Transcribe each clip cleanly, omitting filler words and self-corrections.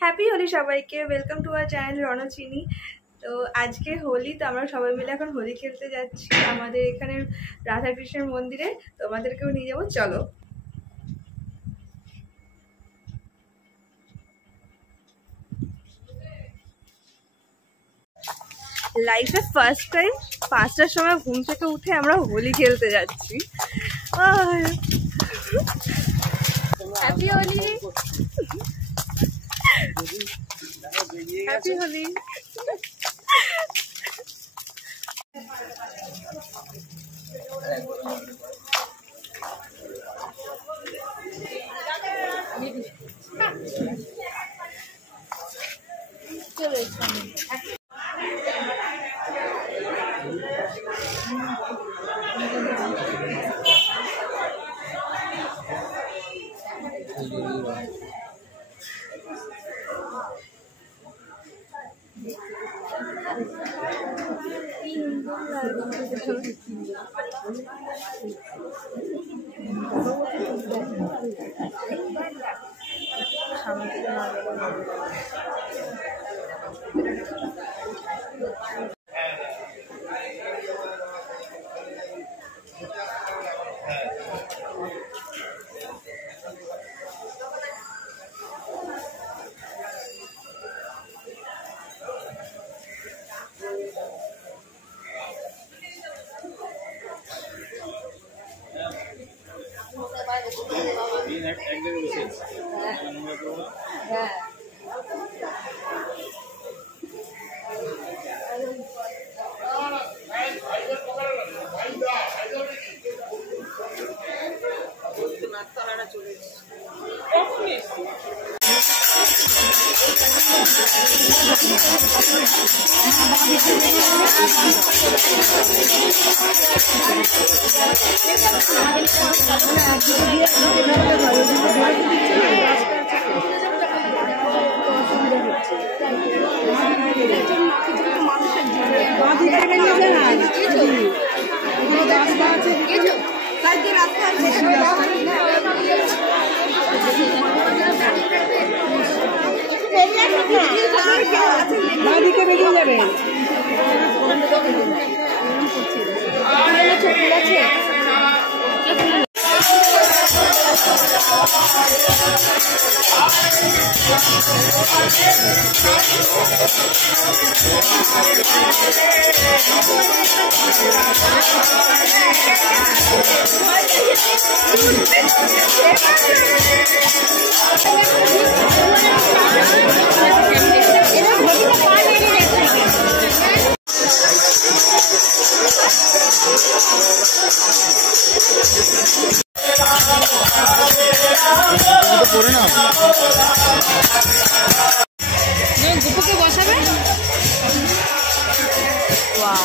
Happy Holi সবাইকে, welcome to our channel রণচিনি। তো আজকে হোলি, তো আমরা সবাই মিলে এখন হোলি খেলতে যাচ্ছি আমাদের এখানে রাধাকৃষ্ণের মন্দিরে। তো আমাদেরকেও নিয়ে যাবো, চলো। লাইফে ফার্স্ট টাইম 5টার সময় ঘুম থেকে উঠে আমরা হোলি খেলতে যাচ্ছি। Happy Holi, happy Holi. গুপুকে বসাবে। ওয়াও,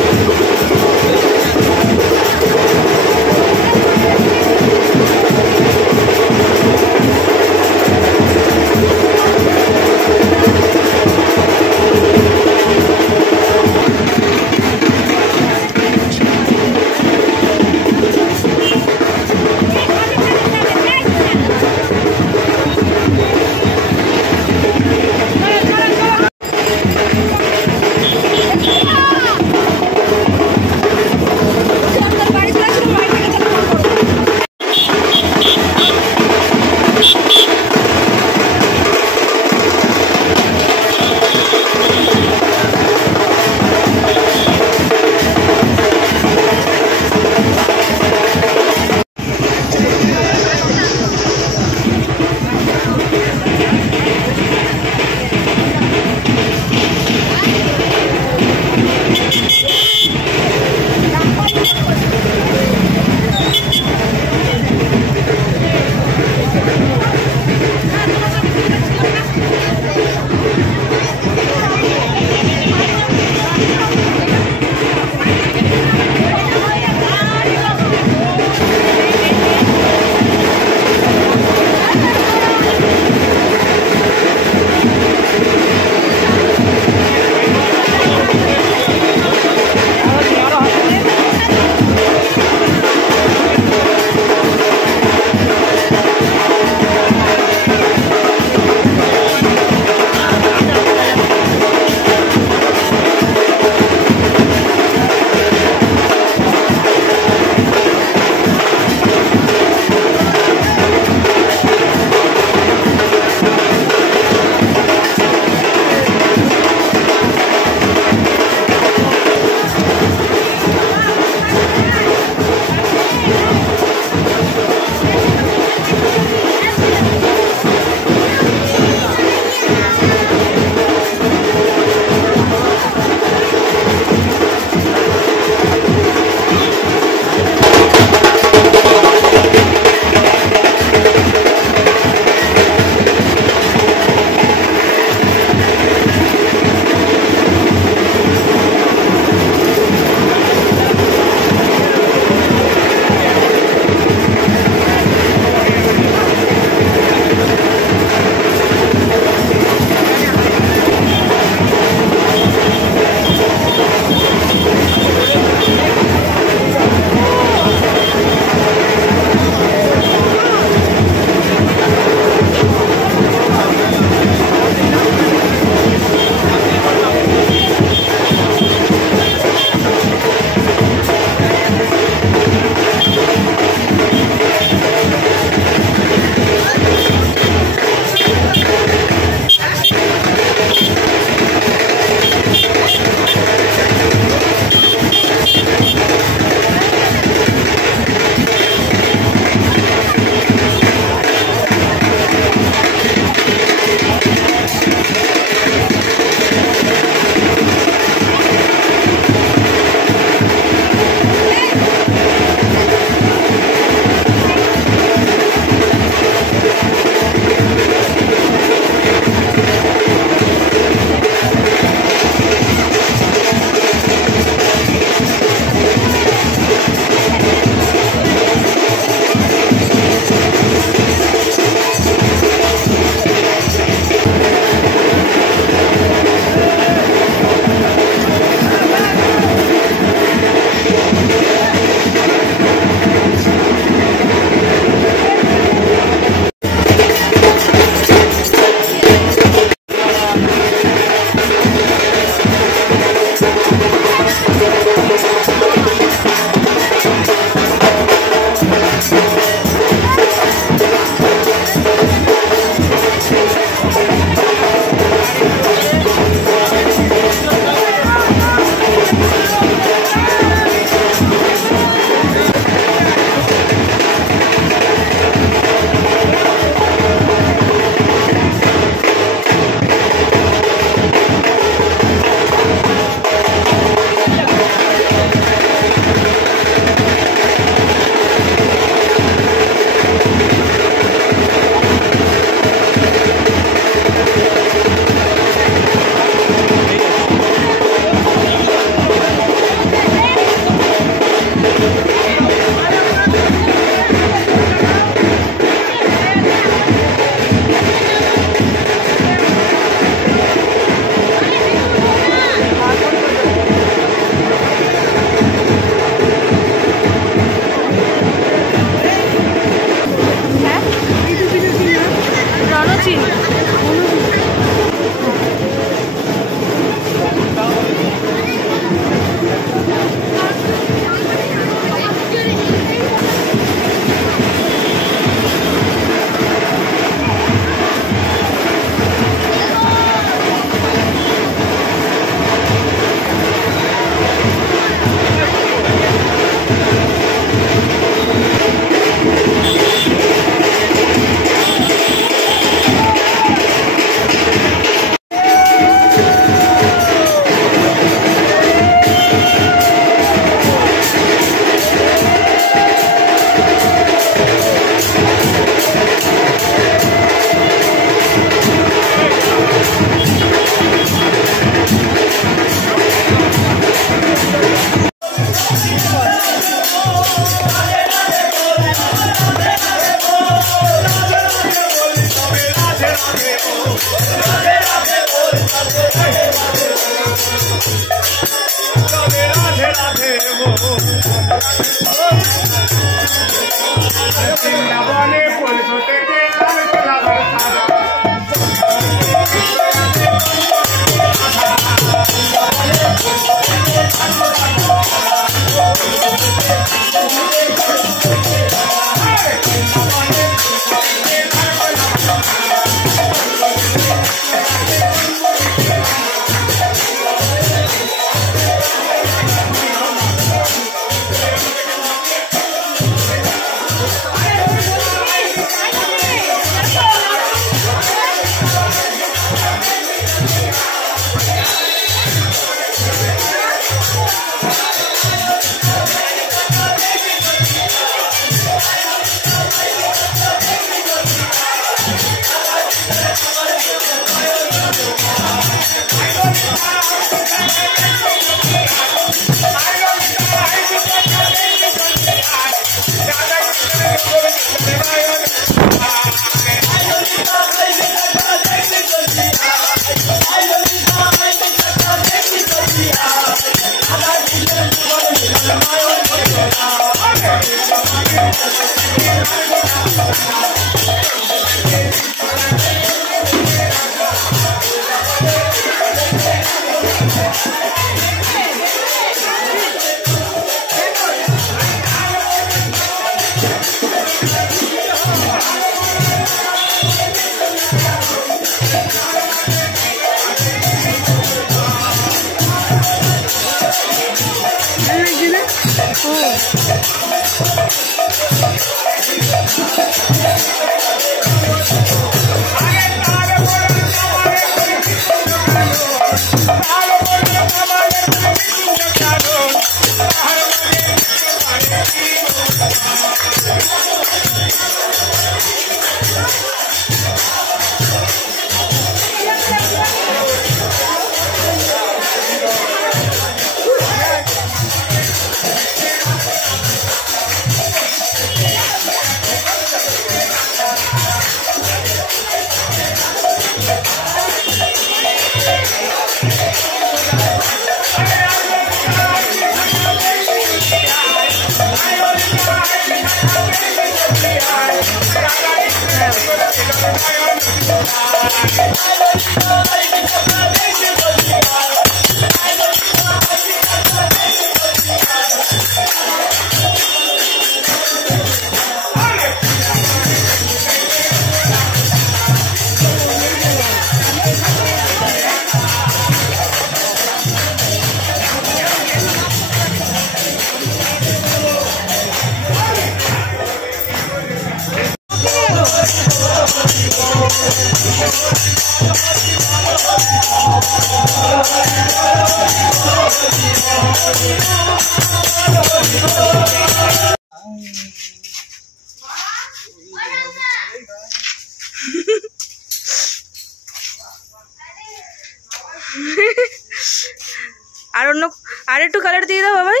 আর একটু কালার দিয়ে দাও বাবাই।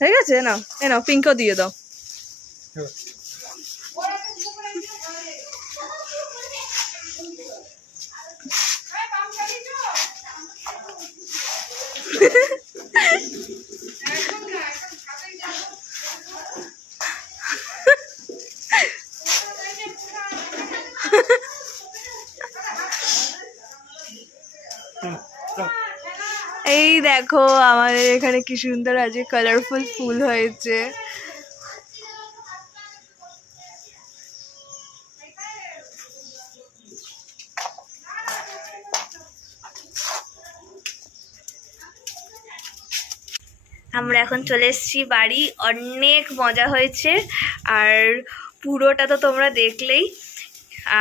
ঠিক আছে, নাও নাও পিঙ্কও দিয়ে দাও। এই দেখো আমাদের এখানে কি সুন্দর আজকে কালারফুল ফুল হয়েছে। আমরা এখন চলে এসেছি বাড়ি, অনেক মজা হয়েছে আর পুরোটা তো তোমরা দেখলেই।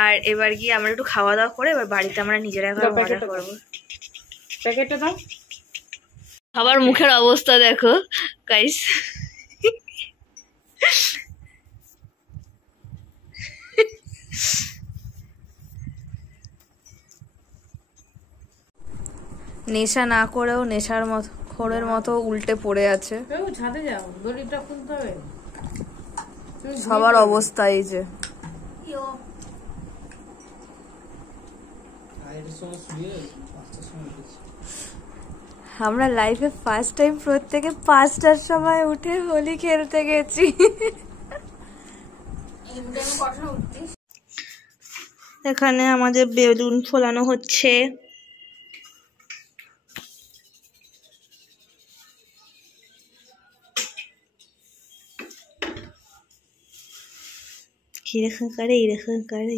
আর এবার গিয়ে আমরা একটু খাওয়া দাওয়া করে এবার বাড়িতে আমরা নিজেরা এখন মজা করবো। প্যাকেটটা দাও। সবার মুখের অবস্থা দেখো গাইস। নেশা না করেও নেশার মতো খোরের মতো উল্টে পড়ে আছে। ছাদে যাও, দড়িটা খুলতে হবে। সবার অবস্থা এই যে। আমরা লাইফে ফার্স্ট টাইম প্রত্যেকে 5টার সময় উঠে হোলি খেলতে গেছি। এখানে আমাদের বেলুন ফোলানো হচ্ছে। এরকম করে এরকম করে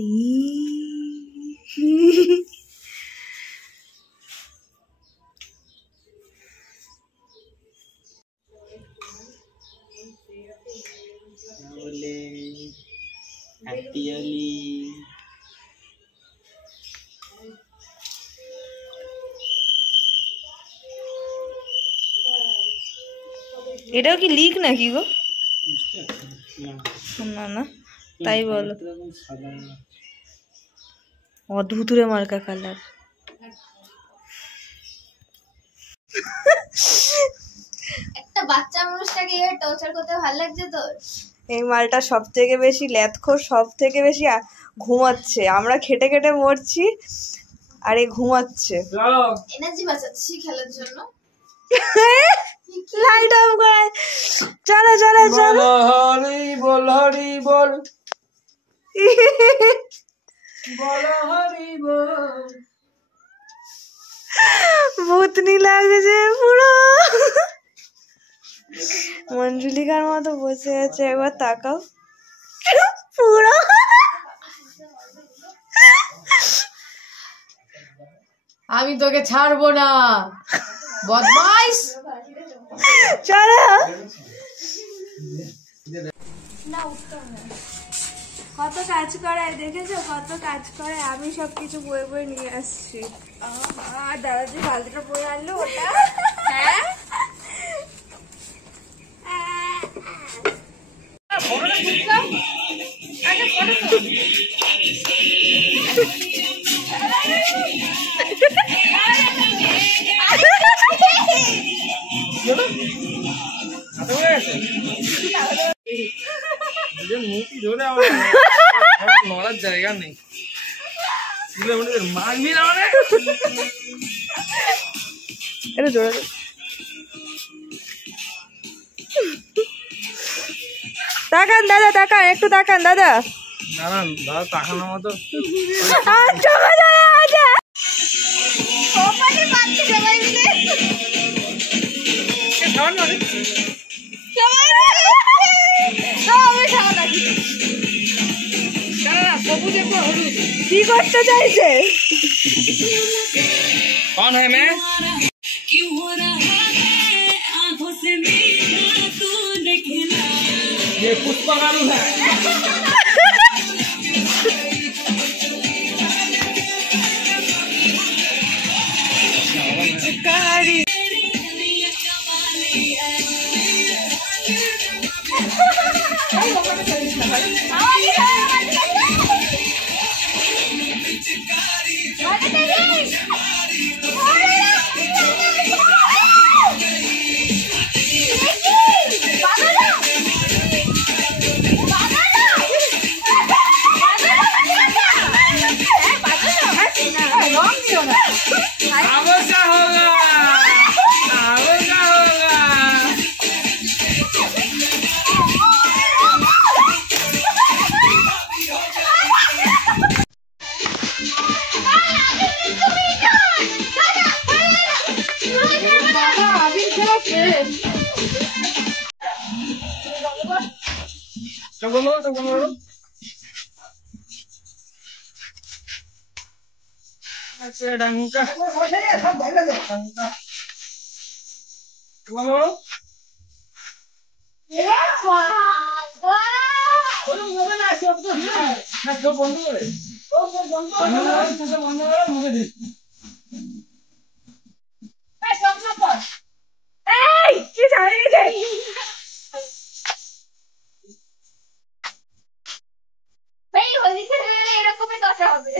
এটাও কি লিক নাকি গো? না না তাই বলো। অদ্ভুতুরে মার্কা কালার। একটা বাচ্চা মানুষটাকে টর্চার করতে ভালো লাগছে তোর? এই মালটা সব থেকে বেশি ল্যাথখোর, সব থেকে বেশি ঘুমাচ্ছে। আমরা খেটে খেটে মরছি আর এ ঘুমাচ্ছে। এনার্জি বাঁচাচ্ছি খেলার জন্য। লাইট অফ করে চলো চলো চলো। হরি বল হরি বল বল হরি বল। ভূতনি লাগছে পুরো। মঞ্জুলিকার মতো বসে আছে, একবার তাকাও পুরো। আমি তোকে ছাড়বো না বদমাইশ। চলো। কত কাজ করে দেখেছো, কত কাজ করে। আমি সবকিছু বয়ে বয়ে নিয়ে আসছি। দাদা যে বালতিটা বয়ে আনলো ওটা। হ্যাঁ নড়ার জায়গা নেই। মারবি না এটা জোড়া তাকান দাদা, তাকান একটু, তাকান দাদা। দাঁড়ান দাদা, তাকানোর মতো কি করতে চাইছে? कौन है मैं? ये पुष्पगारू है। डंका এরকমই দশা হবে।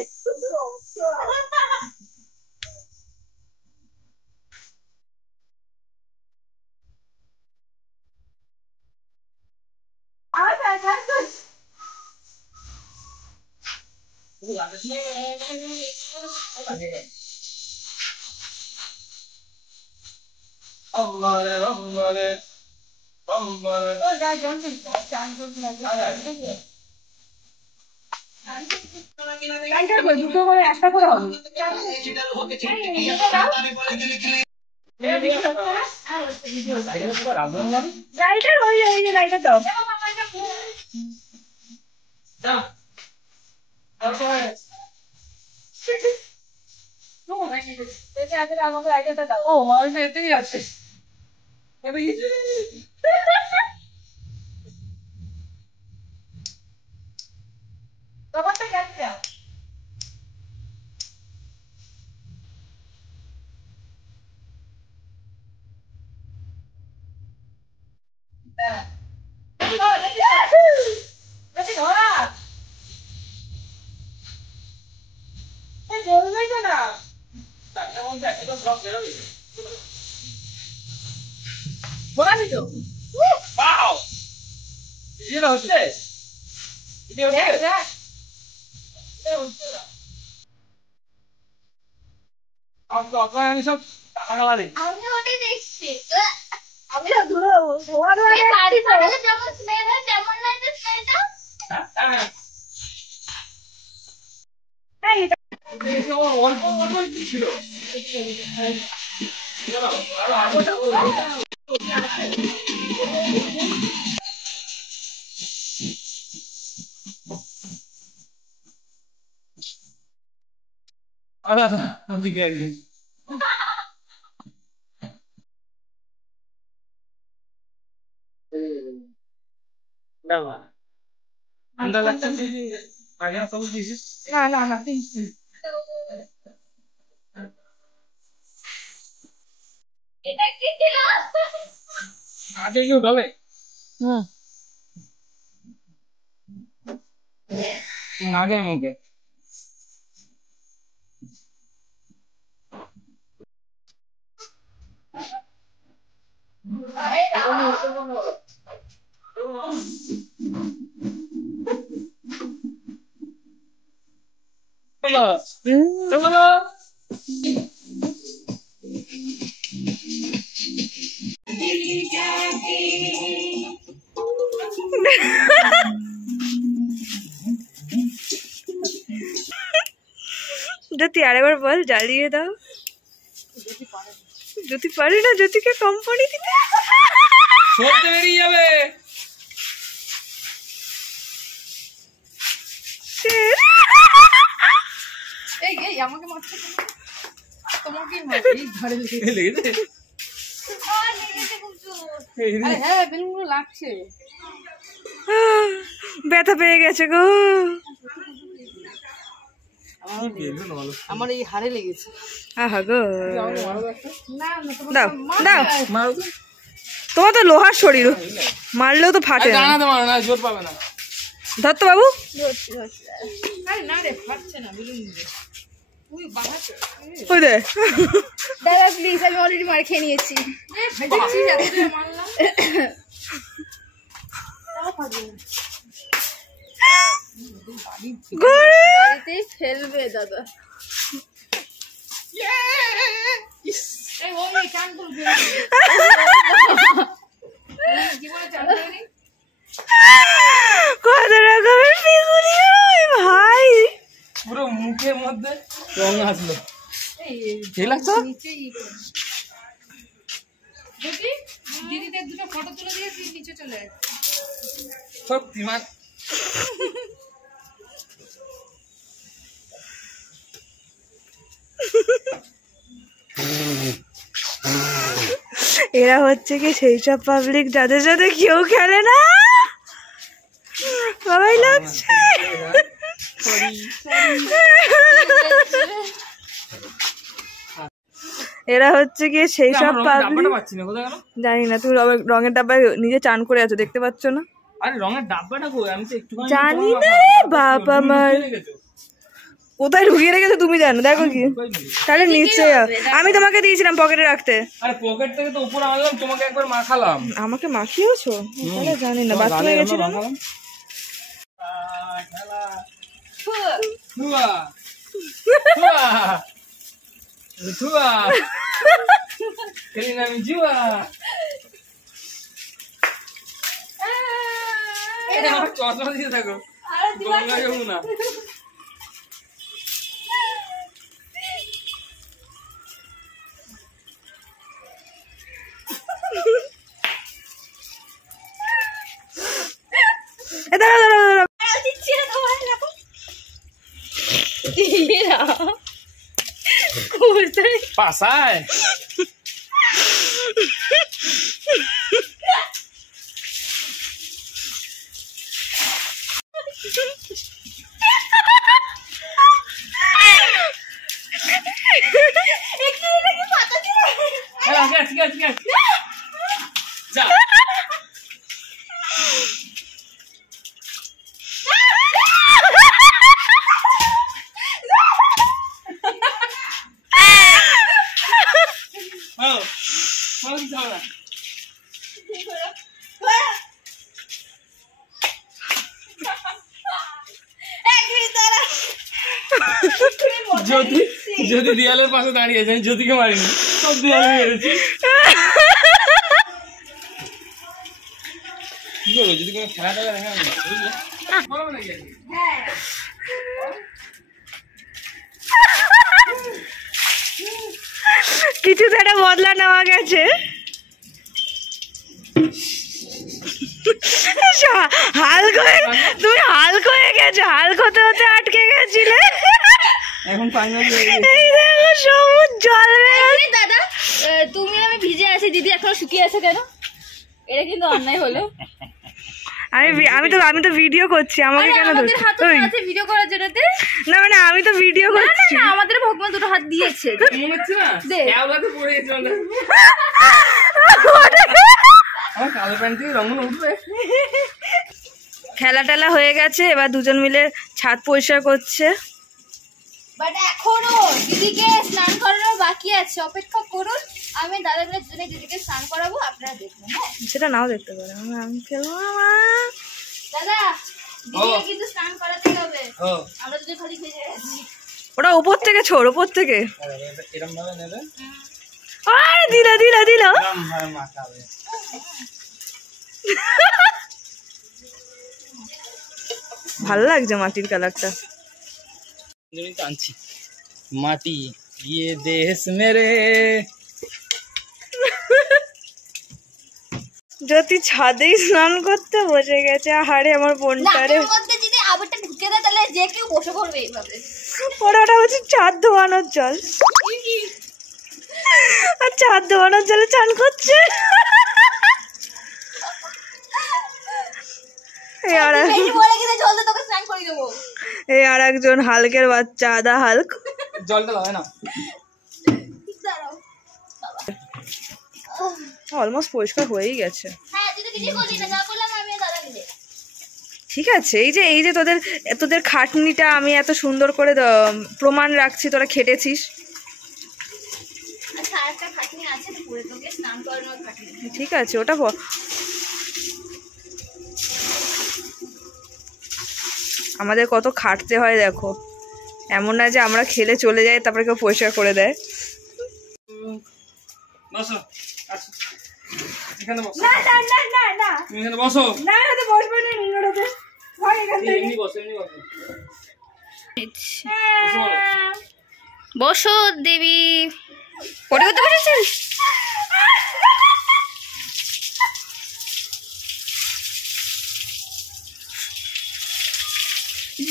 আমি ওটাই দেখছি। আমি বাড়ি পাঠালে যেমন স্মেল হয় তেমন লাগে স্মেলটা। এটা কি ছিল? আগে কি হবে? আগে মুখে জ্যোতি আরেকবার বল, জ্বালিয়ে দাও। জ্যোতি পারে না, জ্যোতিকে কোম্পানি দিতে সরতে বেরিয়ে যাবে। আমাকে মারছে তোমাকে লেগেছে? হ্যাঁ বেলুনগুলো লাগছে। ব্যথা পেয়ে গেছে গো। আমার এই হাড়ে লেগেছে। আহা গো, না দাও দাও, তোমার তো লোহার শরীর, মারলেও তো ফাটে না। জানাতে পারো না, জোর পাবে না। ধর তো বাবু। না রে ফাটছে না বেলুনগুলো। ওই দে, দাদা প্লিজ, আমি অলরেডি মার খেয়ে নিয়েছি। মারলাম বাড়িতেই ফেলবে দাদা। চান করবে জীবনে চান করেনি। কত রকমের পিগুলি ভাই, পুরো মুখের মধ্যে রং আসলো। ঠিক লাগছে? দিদিদের দুটো ফটো তুলে দিয়ে নিচে চলে শক্তিমান। এরা হচ্ছে কি সেই সব পাবলিক যাদের সাথে কেউ খেলে না। সবাই লাগছে। এরা হচ্ছে কি সেই সব পাবলিক, পাচ্ছি না কোথায় গেল? জানি না। তুমি রঙের ডাব্বায় নিজে চান করে আছো, দেখতে পাচ্ছ না? আরে রঙের ডাব্বাটা কই? আমি তো একটু জানি না রে বাবা আমার, কোথায় ঢুকিয়ে রেখেছো তুমি জানো। দেখো কি, তাহলে নিচে আমি তোমাকে দিয়েছিলাম পকেটে রাখতে। আরে পকেট থেকে তো উপরে আনলাম, তোমাকে একবার মাখালাম। আমাকে মাখিয়েছো? তাহলে জানি না, বাথরুমে গেছিলাম। ধুয়া খেলি না আমি জুয়া। আমার চশমা দিয়ে থাকো, গঙ্গা যমুনা। পাশায় যা যদি যদি দেয়ালের পাশে দাঁড়িয়েছে, আমি জ্যোতিকে মারিনি, সব দেয়ালে মেরেছি। কি করবো যদি কোনো খেলা টেলা দেখা না, বুঝলে? বলো নাকি কিছু তো একটা বদলা নেওয়া গেছে। হালক হয়ে তুমি হালক হয়ে গেছো, হালক হতে হতে আটকে গেছিলে। এখন ফাইনালি এই দেখো সবুজ জল বেরোচ্ছে। দাদা তুমি আমি ভিজে আছি, দিদি এখনো শুকিয়ে আছে কেন? এটা কিন্তু অন্যায় হলো। আমি তো ভিডিও করছি, আমাকে কেন আমাদের হাতে ওই, আছে ভিডিও করার জন্য। না মানে আমি তো ভিডিও করছি। না আমাদের ভগবান দুটো হাত দিয়েছে। মনে হচ্ছে না দে। খেয়ালাতে পড়ে গেছে মানে। আমার কালো প্যান্ট থেকে রঙ উঠবে। খেলা টেলা হয়ে গেছে, এবার দুজন মিলে ছাদ পরিষ্কার করছে। বাট এখনো দিদিকে স্নান করানো বাকি আছে, অপেক্ষা করুন। আমি দাদা মিলে দুজনে দিদিকে স্নান করাবো, আপনারা দেখবেন। হ্যাঁ সেটা নাও দেখতে পারে, আমি খেলবো। দাদা দিদিকে কিন্তু স্নান করাতে হবে, ও আমরা দুজন খালি ভেজে আছি। ওটা উপর থেকে ছোড়, উপর থেকে। এরকম ভাবে নেবে, আরে দিলা দিলা দিলা। এরকম ভাবে মাখাবে। ভালো লাগছে মাটির কালারটা। টানছি মাটি ইয়ে দেশ মেরে। যদি ছাদেই স্নান করতে বসে গেছে, আহারে আমার বোনটারে। নাকের মধ্যে যদি আবিরটা ঢুকে দেয় তাহলে যে কেউ বসে পড়বে এইভাবে। ওটা হচ্ছে ছাদ ধোয়ানোর জল, আর ছাদ ধোয়ানোর জলে চান করছে। এই আর একজন হালকের বাচ্চা, আদা হালক। জলটা লাগে না, অলমোস্ট পরিষ্কার হয়েই গেছে। ঠিক আছে, এই যে তোদের খাটনিটা আমি এত সুন্দর করে প্রমাণ রাখছি, তোরা খেটেছিস। ঠিক আছে, ওটা আমাদের কত খাটতে হয় দেখো। এমন না যে আমরা খেলে চলে যাই তারপরে কেউ পরিষ্কার করে দেয়। বসো আসো এখানে বসো। না না না না না তুমি এখানে বসো। না না বসবে না, নিংড়াতে ভাই এখান থেকে। এমনি বসো, এমনি বসো। বসো দেবী, পড়ে করতে বসেছেন।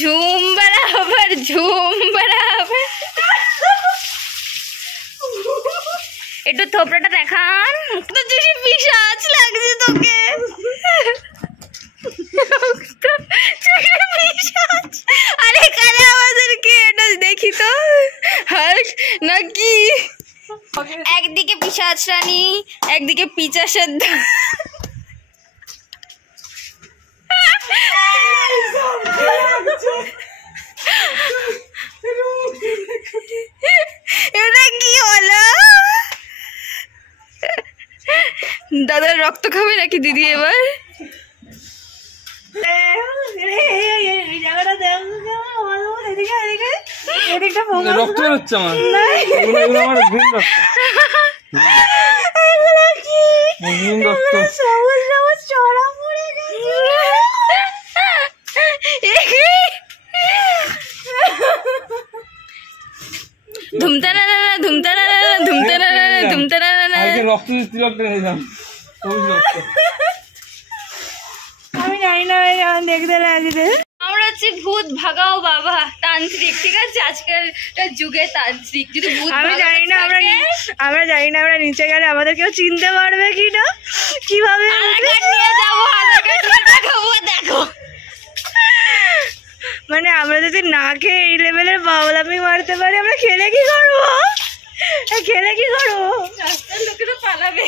ঝুম বরাবর, ঝুম বরাবর। একটু থোপড়াটা দেখান, মুখটা বেশি পিশাচ লাগছে তোকে। আরে কালে আমাদেরকে এটা দেখি তো, হাল্ক নাকি একদিকে পিশাচ রানী, একদিকে পিচাসের এটা কি হলো? দাদার রক্ত খাবে নাকি দিদি এবার? রক্ত বেরোচ্ছে আমার, এগুলো আমার ঘুম রক্ত। রক্ত তিলক টেনে নিলাম, সবুজ রক্ত। আমি জানি না ভাই কেমন দেখতে লাগছে। আমরা হচ্ছে ভূত ভাগাও বাবা তান্ত্রিক, ঠিক আছে? আজকাল যুগে তান্ত্রিক। যদি ভূত আমি জানি না আমরা জানি না আমরা নিচে গেলে আমাদের কেউ চিনতে পারবে কি না, কিভাবে নিয়ে যাবো, আধার কার্ড নিয়ে দেখাবো, দেখো। মানে আমরা যদি না খেয়ে এই লেভেলের বাউলামি মারতে পারি, আমরা খেলে কি করবো? খেলে কি করবো? রাস্তার লোকেরা পালাবে।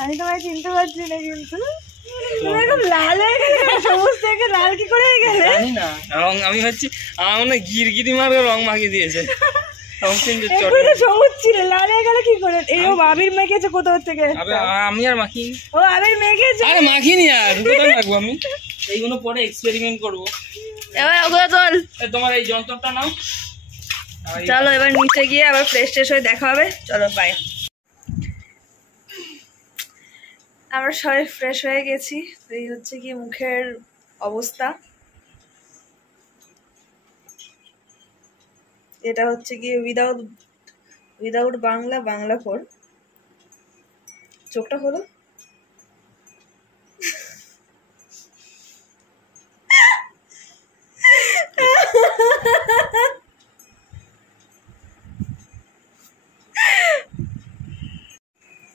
আমি তোমায় চিনতে পারছি না, কিন্তু তুমি একদম লাল হয়ে গেলে, সবুজ থেকে লাল কি করে হয়ে গেলে? জানি না, রং আমি হচ্ছি আমার মনে হয় গিরগিরি মার্কা রং মাখিয়ে দিয়েছে। রং চেঞ্জের চট। এগুলো তো সবুজ ছিল, লাল হয়ে গেলে কি করে? এই ও আবির মেখেছে কোথাও থেকে। আমি আর মাখি, ও আবির মেখেছে। আরে মাখিনি আর কোথায় রাখবো আমি, এইগুলো পরে এক্সপেরিমেন্ট করবো। এবার ওগুলো তোল। তোমার এই যন্ত্রটা নাও। চলো এবার নিচে গিয়ে আবার ফ্রেশ ট্রেশ হয়ে দেখা হবে। চলো বাই। আমরা সবাই ফ্রেশ হয়ে গেছি। এই হচ্ছে কি মুখের অবস্থা। এটা হচ্ছে কি উইদাউট বাংলা ফোর। চোখটা হলো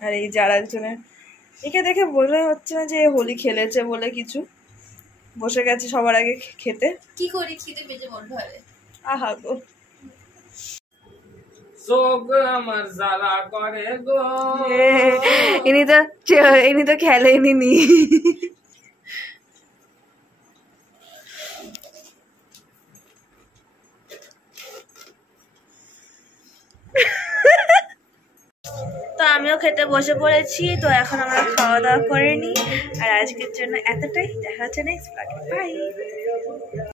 আর এই যার একজনের একে দেখে মনে হচ্ছে না যে হোলি খেলেছে বলে কিছু। বসে গেছে সবার আগে খেতে। কি করি, খিদে পেটে বন্ধ হবে। আহা গো, চোখ আমার জ্বালা করে গো। ইনি তো খেলেনি নি। তো আমিও খেতে বসে পড়েছি। তো এখন আমরা খাওয়া দাওয়া করে নিই। আর আজকের জন্য এতটাই। দেখা হচ্ছে নেক্সট ব্লগে। বাই।